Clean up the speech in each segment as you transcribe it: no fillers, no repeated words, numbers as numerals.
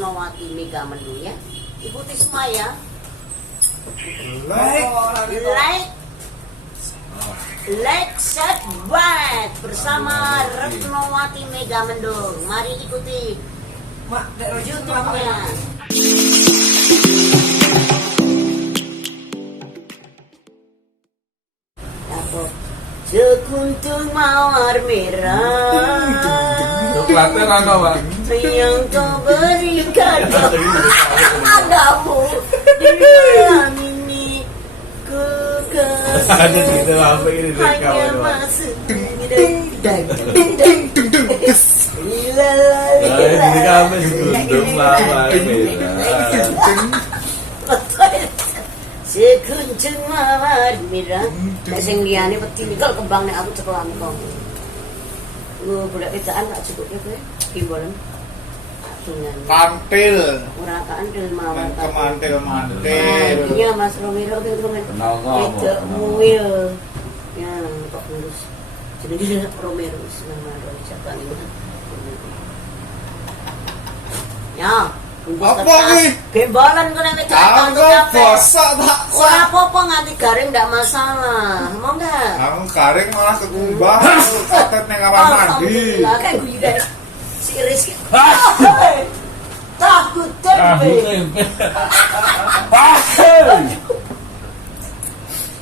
Retnowati Megamendung ya. Ikuti semua ya. Like, subscribe bersama Retnowati Megamendung. Mari ikuti YouTube-nya. Sekuntum mawar merah Coklatnya rana, Pak. yang kau berikan padamu di malam ini ku Ada cerita apa ini dari hanya kawan, Pak? masuk Jadi kami sekuntum mawar merah. Sekuntum mawar merah sing liyane wedi kok kembang nek aku cekel angkong. Golek kerjaan tak cukup ya kowe. Timbolan. Dengan Kantil, ora kantil mawon kemantil. Iya Mas Romero itu kan. Kenal ngomong. Itu muil. Ya kok ngurus. Jadi Romero nama siapa ini? Ya. Apa ini? Gembolan kena ngejak Aku bosok tak ora apa-apa nganti garing ndak masalah. Mau enggak? Aku garing malah kekumbang, kotet ning kamar mandi. Alhamdulillah kan gue guys. Si Rizky. Takut tempe.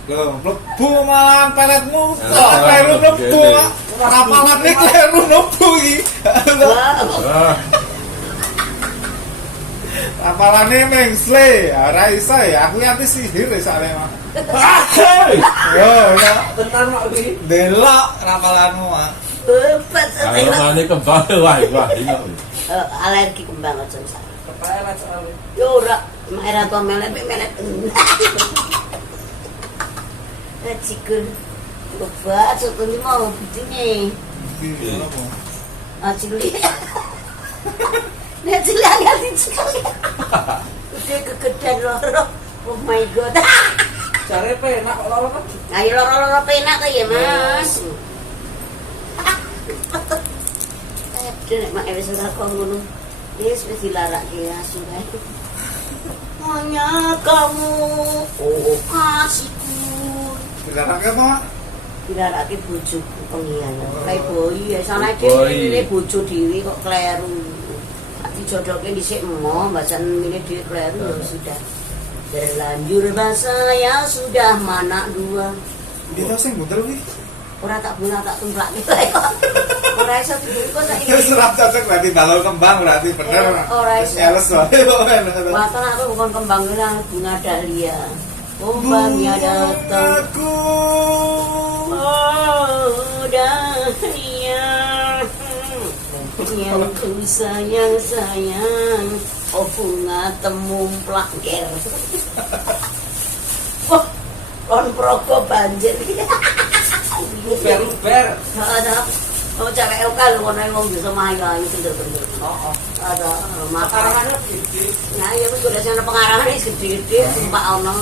Loh, mlebu malahan peletmu. Kok kleru mlebu. Kapalan iki kleru mlebu iki. Apalane mengsle, ora iso ya. Aku nganti sihir sakne mah. Yo, ya Bentar mak iki. delok rapalanmu mah. Bebas. Kalau mana kembang, wah, ini. Alergi kembang aja sak. Kepala soalnya. Yo ora, era to melet. Cikul. Bebas itu ni mau begini. Iki apa? Cikul. Nek cilik agak sekali. Udah kegedean loro. Oh my god. Jare penak kok loro kan. Ayo loro-loro penak to ya, Mas. Nek mak wis ora kok ngono. Wis dilarake asu kae. Hanya kamu, oh kasihku. Dilarake apa? Dilarake bojoku pengkhianat. Playboy ya sana Playboy. dhewe bojo dhewe kok kleru. Dijodohke dhisik emo, mbasan milih dhewe kleru ya sudah. Terlanjur bahasa ya sudah mana dua. Kita sing buntel iki. Ora tak guna tak tumplake kok. Ora iso dibungkus saiki. Wis ora cocok berarti balon kembang berarti bener. Ora iso. Eles wae kok. Waton aku bukan kembang bilang bunga dahlia. Kembangnya datang. Aku Oh dahlia. Yang ku sayang oh bunga temumplak ger. Wah, kon progo banjir. Luber. Ada oh cewek lokal ngono wong bisa mayu-ayu bener-bener. Oh. Ada Makarangan makanan. gede. Nah, ya wis udah sana pengarangan wis gede-gede sumpah ono.